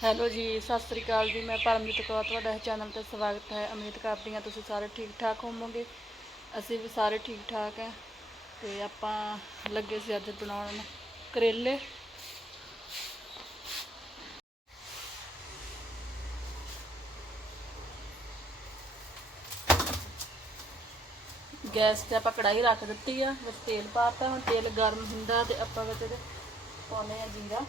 Hello ਜੀ, ਸਤਿ ਸ੍ਰੀ ਅਕਾਲ ਜੀ। ਮੈਂ ਪਰਮਜੀਤ ਕੌਰ, ਤੁਹਾਡਾ ਚੈਨਲ ਤੇ ਸਵਾਗਤ ਹੈ। ਉਮੀਦ ਕਰਦੀ ਹਾਂ ਤੁਸੀਂ ਸਾਰੇ ਠੀਕ ਠਾਕ ਹੋਵੋਗੇ। ਅਸੀਂ ਵੀ ਸਾਰੇ ਠੀਕ ਠਾਕ ਹੈ। ਤੇ ਆਪਾਂ ਲੱਗੇ ਸੀ ਅੱਜ ਬਣਾਉਣ ਕਰੇਲੇ। ਗੈਸ ਤੇ ਆਪਾਂ ਕੜਾਈ ਰੱਖ ਦਿੱਤੀ ਆ, ਵਿੱਚ ਤੇਲ ਪਾਤਾ ਹੁਣ ਤੇਲ ਗਰਮ ਹੁੰਦਾ ਤੇ ਆਪਾਂ ਵਿੱਚ ਇਹਦੇ ਪਾਉਨੇ ਆ ਜੀਰਾ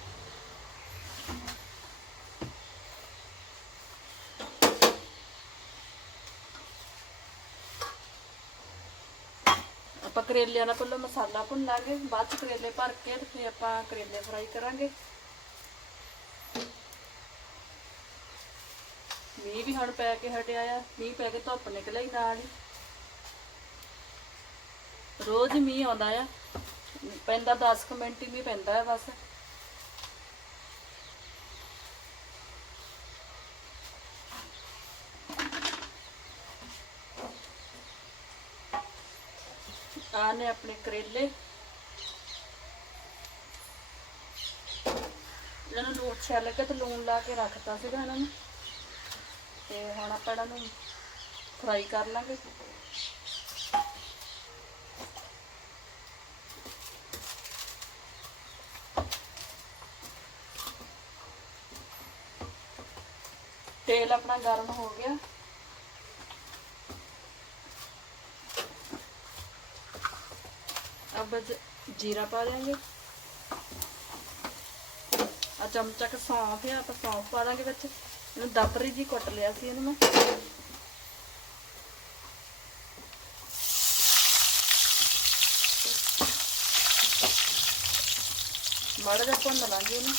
ਆਪਾਂ ਕਰੇਲਿਆਂ ਦਾ ਪਹਿਲਾਂ ਮਸਾਲਾ ਭੁੰਨਾਂਗੇ, ਬਾਅਦ ਚ ਕਰੇਲੇ ਭਰ ਕੇ ਤੇ ਫਿਰ ਆਪਾਂ ਕਰੇਲੇ ਫਰਾਈ ਕਰਾਂਗੇ। ਮੀਂਹ ਵੀ ਹੁਣ ਪੈ ਕੇ ਹਟਿਆ ਆ, ਮੀਂਹ ਪੈ ਕੇ ਧੁੱਪ ਨਿਕਲੇ ਹੀ ਨਾਲ ਹੀ। ਰੋਜ਼ ਮੀਂਹ ਆਉਂਦਾ ਆ, ਪੈਂਦਾ 10 ਕੁ ਮਿੰਟ ਹੀ ਮੀਂਹ ਪੈਂਦਾ ਆ ਬਸ। ਆਹ ਨੇ ਆਪਣੇ ਕਰੇਲੇ। ਇਹਨਾਂ ਨੂੰ ਲੂਣ ਛਿੱਲ ਕੇ ਤੇ ਲੂਣ ਲਾ ਕੇ ਰੱਖਤਾ ਸੀਗਾ ਇਹਨਾਂ ਨੂੰ। ਤੇ ਹੁਣ ਆਪਾਂ ਇਹਨਾਂ ਨੂੰ ਫਰਾਈ ਕਰ ਲਾਂਗੇ। ਤੇਲ ਆਪਣਾ ਗਰਮ ਹੋ ਗਿਆ। ਚਮਚ ਜੀਰਾ ਪਾ ਦਿਆਂਗੇ। ਆ ਚਮਚਾ ਕ ਸੌਂਫ ਆ, ਆਪਾਂ ਸੌਂਫ ਪਾ ਦਾਂਗੇ ਵਿੱਚ। ਇਹਨੂੰ ਦਾਪਰੀ ਜੀ ਕੁੱਟ ਲਿਆ ਸੀ ਇਹਨੂੰ ਮੈਂ। ਮਾੜਾ ਜਿਹਾ ਭੁੰਨ ਲਾਂਗੇ ਇਹਨੂੰ।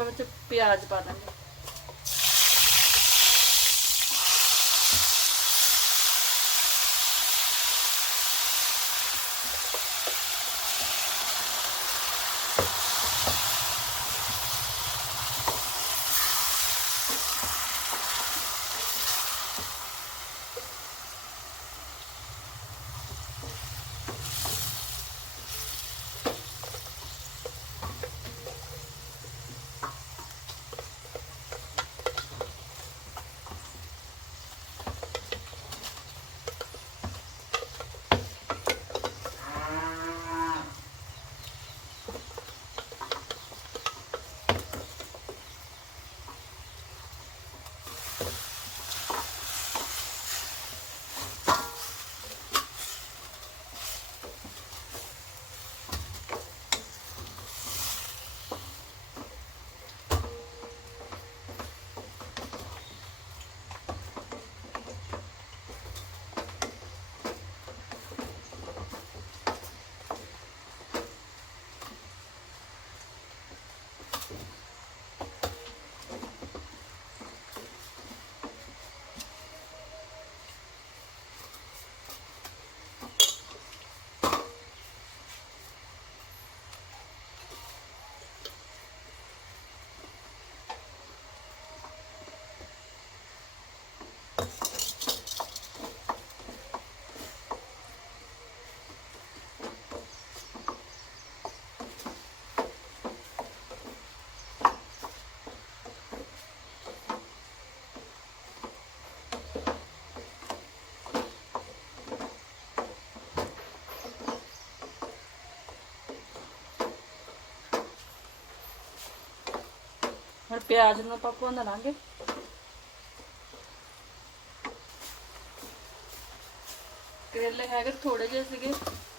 ਹੁਣ ਆਪਾਂ ਵਿੱਚ ਪਿਆਜ਼ ਹੁਣ ਪਿਆਜ਼ ਨੂੰ ਆਪਾਂ ਭੁੰਨ ਲਾਂਗੇ। ਕਰੇਲੇ ਹੈਗੇ ਥੋੜੇ ਜਿਹੇ ਸੀਗੇ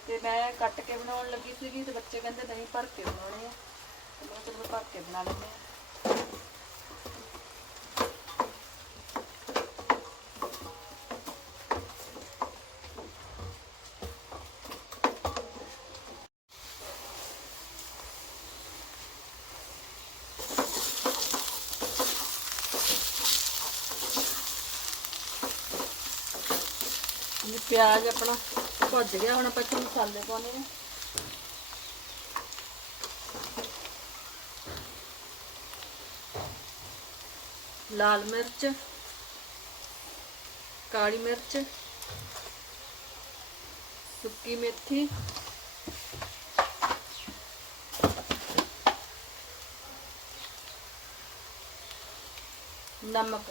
ਤੇ ਮੈਂ ਕੱਟ ਕੇ ਬਣਾਉਣ ਲੱਗੀ ਸੀਗੀ ਤੇ ਬੱਚੇ ਕਹਿੰਦੇ ਨਹੀਂ ਭਰ ਕੇ ਬਣਾਉਣੇ ਆ। ਮੈਂ ਚਲੋ ਭਰ ਕੇ ਬਣਾ ਲੈਂਦੇ ਆ ਇਹ ਪਿਆਜ਼ ਆਪਣਾ ਭੁੱਜ ਗਿਆ, ਹੁਣ ਆਪਾਂ ਇੱਥੇ ਮਸਾਲੇ ਪਾਉਣੇ ਆ ਲਾਲ ਮਿਰਚ, ਕਾਲੀ ਮਿਰਚ, ਸੁੱਕੀ ਮੇਥੀ, ਨਮਕ।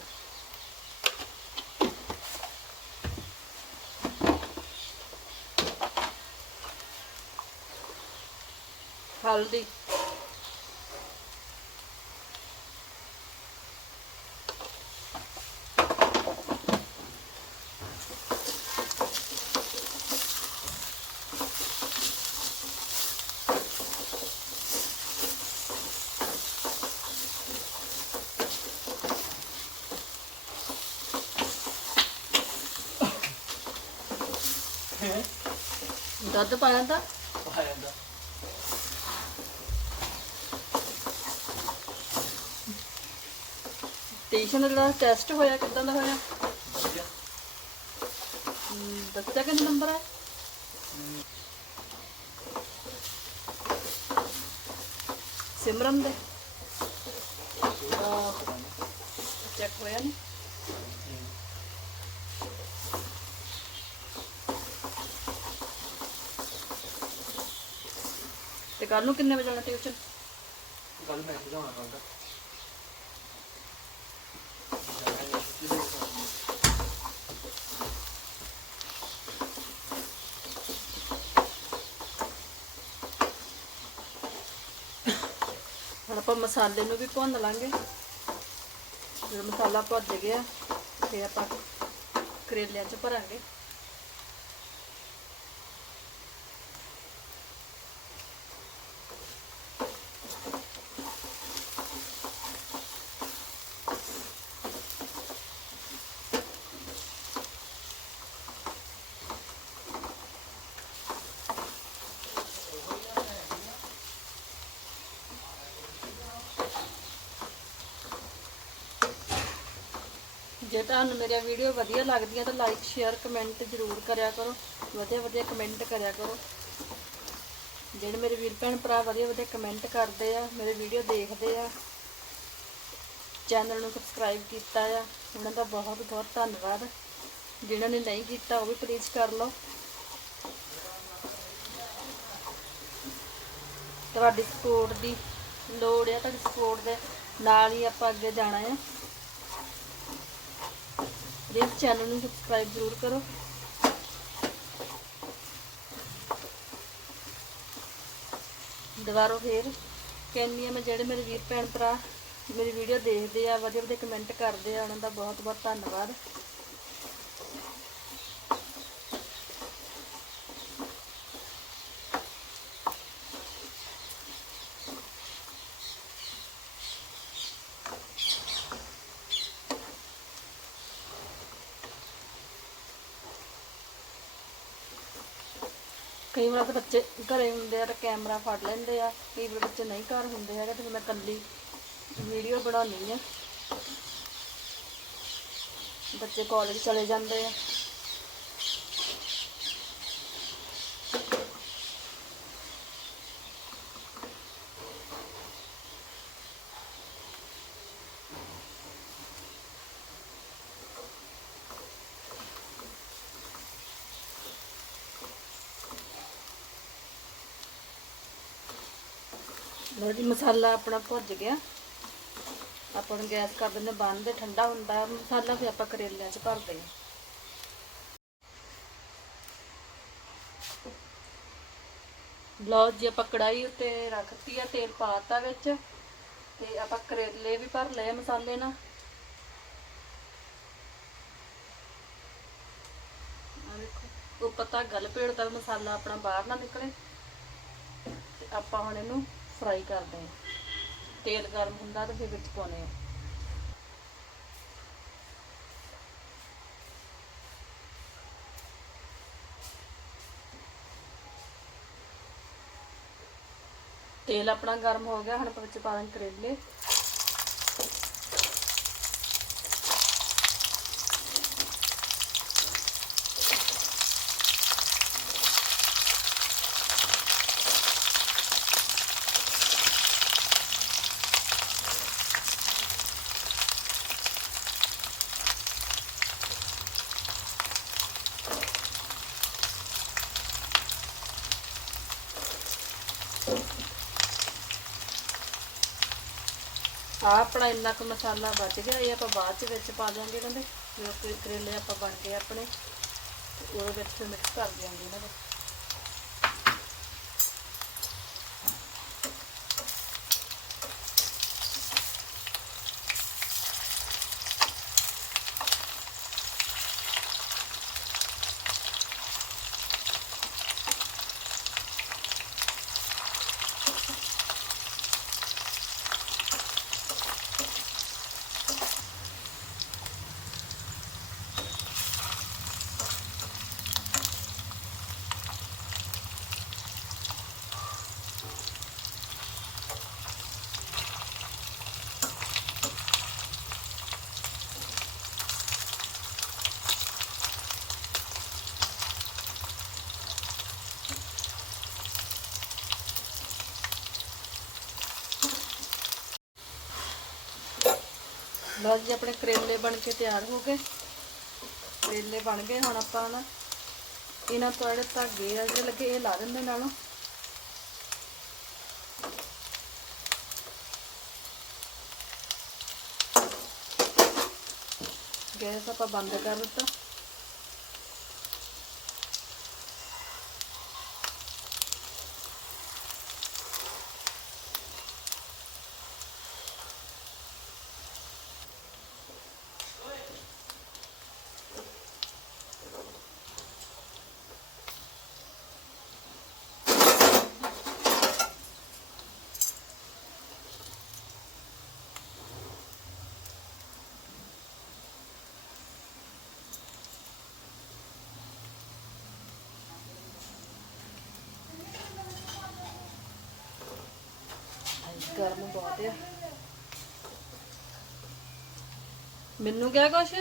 ਹਲਦੀ ਦੁੱਧ ਪਾਣਾ ਤਾਂ ਆ ਜਾਂਦਾ ਟਿਊਸ਼ਨ ਦਾ ਟੈਸਟ ਹੋਇਆ ਕਿਦਾਂ ਦਾ ਹੋਇਆ? ਦੱਸਿਆ ਕਿੰਨਾ ਨੰਬਰ ਹੈ ਸਿਮਰਨ ਦੇ। ਚੈੱਕ ਹੋਇਆ ਨਹੀਂ ਤੇ ਕੱਲ ਨੂੰ ਕਿੰਨੇ ਵਜੇ ਜਾਣਾ ਟਿਊਸ਼ਨ ਕੱਲ ਮੈਂ ਜਾਣਾ ਕੱਲ ਹੁਣ ਆਪਾਂ ਮਸਾਲੇ ਨੂੰ ਵੀ ਭੁੰਨ ਲਾਂਗੇ। ਜਦੋਂ ਮਸਾਲਾ ਭੁੱਜ ਗਿਆ, ਫਿਰ ਆਪਾਂ ਕਰੇਲਿਆਂ 'ਚ ਭਰਾਂਗੇ। ਜੇ ਤੁਹਾਨੂੰ ਮੇਰੀਆਂ ਵੀਡੀਓ ਵਧੀਆ ਲੱਗਦੀਆਂ ਤਾਂ ਲਾਈਕ ਸ਼ੇਅਰ ਕਮੈਂਟ ਜ਼ਰੂਰ ਕਰਿਆ ਕਰੋ। ਵਧੀਆ ਵਧੀਆ ਕਮੈਂਟ ਕਰਿਆ ਕਰੋ। ਜਿਹੜੇ ਮੇਰੇ ਵੀਰ ਭੈਣ ਭਰਾ ਵਧੀਆ ਵਧੀਆ ਕਮੈਂਟ ਕਰਦੇ ਆ, ਮੇਰੇ ਵੀਡੀਓ ਦੇਖਦੇ ਆ ਚੈਨਲ ਨੂੰ ਸਬਸਕ੍ਰਾਈਬ ਕੀਤਾ ਆ, ਉਹਨਾਂ ਦਾ ਬਹੁਤ ਬਹੁਤ ਧੰਨਵਾਦ। ਜਿਨ੍ਹਾਂ ਨੇ ਨਹੀਂ ਕੀਤਾ, ਉਹ ਵੀ ਪਲੀਜ਼ ਕਰ ਲਓ। ਤੁਹਾਡੀ ਸਪੋਰਟ ਦੀ ਲੋੜ ਆ, ਤੁਹਾਡੀ ਸਪੋਰਟ ਦੇ ਨਾਲ ਹੀ ਆਪਾਂ ਅੱਗੇ ਜਾਣਾ ਆ। ਪਲੀਜ਼ ਚੈਨਲ ਨੂੰ ਸਬਸਕ੍ਰਾਈਬ ਜ਼ਰੂਰ ਕਰੋ। ਦੁਬਾਰਾ ਫੇਰ ਕਹਿੰਦੀ ਆ ਮੈਂ ਜਿਹੜੇ ਮੇਰੇ ਵੀਰ ਭੈਣ ਭਰਾ ਮੇਰੀ ਵੀਡੀਓ ਦੇਖਦੇ ਆ ਵਧੀਆ ਵਧੀਆ ਕਮੈਂਟ ਕਰਦੇ ਆ, ਉਹਨਾਂ ਦਾ ਬਹੁਤ ਬਹੁਤ ਧੰਨਵਾਦ। ਕਈ ਵਾਰ ਤਾਂ ਬੱਚੇ ਘਰੇ ਹੁੰਦੇ ਆ ਤਾਂ ਕੈਮਰਾ ਫੜ ਲੈਂਦੇ ਆ, ਕਈ ਵਾਰ ਬੱਚੇ ਨਹੀਂ ਘਰ ਹੁੰਦੇ ਹੈਗੇ ਤੇ ਮੈਂ ਇਕੱਲੀ ਵੀਡੀਓ ਬਣਾਉਣੀ ਆ। ਬੱਚੇ ਕਾਲਜ ਚਲੇ ਜਾਂਦੇ ਆ। ਲਓ ਜੀ ਮਸਾਲਾ ਆਪਣਾ ਭੁੱਜ ਗਿਆ। ਆਪਾਂ ਨੂੰ ਗੈਸ ਕਰ ਦਿੰਦੇ ਬੰਦ, ਠੰਡਾ ਹੁੰਦਾ। ਮਸਾਲਾ ਫਿਰ ਆਪਾਂ ਕਰੇਲਿਆਂ 'ਚ ਭਰਦੇ ਹਾਂ ਲਓ ਜੀ, ਆਪਾਂ ਕੜਾਈ ਉੱਤੇ ਰੱਖਤੀ ਆ, ਤੇਲ ਪਾਤਾ ਵਿੱਚ। ਤੇ ਆਪਾਂ ਕਰੇਲੇ ਵੀ ਭਰ ਲਏ ਮਸਾਲੇ ਨਾਲ। ਆ ਦੇਖੋ ਉਹ ਪਤਾ ਗਲ, ਪੇੜ ਤੱਕ ਮਸਾਲਾ ਆਪਣਾ ਬਾਹਰ ਨਾ ਨਿਕਲੇ। ਤੇ ਆਪਾਂ ਹੁਣ ਇਹਨੂੰ ਫਰਾਈ ਕਰਦੇ ਹਾਂ ਤੇਲ ਗਰਮ ਹੁੰਦਾ ਤਾਂ ਫਿਰ ਵਿੱਚ ਪਾਉਣੇ ਆ। ਤੇਲ ਆਪਣਾ ਗਰਮ ਹੋ ਗਿਆ, ਹੁਣ ਆਪਾਂ ਵਿੱਚ ਪਾ ਦਾਂਗੇ ਕਰੇਲੇ। ਆ ਆਪਣਾ ਇੰਨਾ ਕੁ ਮਸਾਲਾ ਬਚ ਗਿਆ, ਇਹ ਆਪਾਂ ਬਾਅਦ ਚ ਵਿੱਚ ਪਾ ਦਾਂਗੇ ਇਹਨਾਂ ਦੇ ਜਦੋਂ ਕਰੇਲੇ ਆਪਾਂ ਬਣ ਗਏ ਆਪਣੇ ਉਹਦੇ ਵਿੱਚ ਮਿਕਸ ਕਰ ਦਿਆਂਗੇ ਇਹਨਾਂ ਦੇ। ਬਸ ਜੀ, ਆਪਣੇ ਕਰੇਲੇ ਬਣ ਕੇ ਤਿਆਰ ਹੋ ਗਏ। ਕਰੇਲੇ ਬਣ ਗਏ, ਹੁਣ ਆਪਾਂ ਨਾ ਇਹਨਾਂ ਤੋਂ ਜਿਹੜੇ ਧਾਗੇ ਆ ਜਿਹੜੇ ਲੱਗੇ, ਇਹ ਲਾ ਦਿੰਦੇ ਨਾਲੋਂ। ਗੈਸ ਆਪਾਂ ਬੰਦ ਕਰ ਦਿੱਤਾ। ਗਰਮ ਬਹੁਤ ਆ। ਮੈਨੂੰ ਕਿਹਾ ਕੁਛ?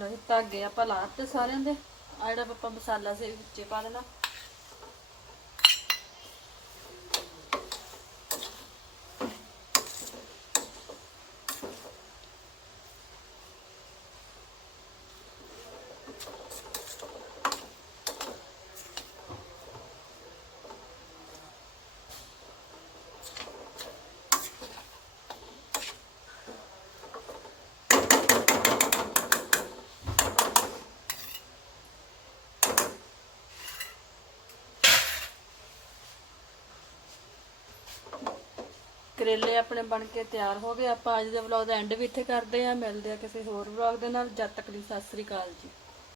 ਲਓ ਜੀ ਧਾਗੇ ਆਪਾਂ ਲਾਤੇ ਸਾਰਿਆਂ ਦੇ। ਆ ਜਿਹੜਾ ਆਪਾਂ ਮਸਾਲਾ ਸੀ ਵਿੱਚੇ ਪਾ ਦੇਣਾ। ਕਰੇਲੇ ਆਪਣੇ ਬਣ ਕੇ ਤਿਆਰ ਹੋ ਗਏ। ਆਪਾਂ ਅੱਜ ਦੇ ਵਲੌਗ ਦਾ ਐਂਡ ਵੀ ਇੱਥੇ ਕਰਦੇ ਆ ਮਿਲਦੇ ਆ ਕਿਸੇ ਹੋਰ ਵਲੌਗ ਦੇ ਨਾਲ। ਜਦ ਤੱਕ ਲਈ ਸਤਿ ਸ੍ਰੀ ਅਕਾਲ ਜੀ।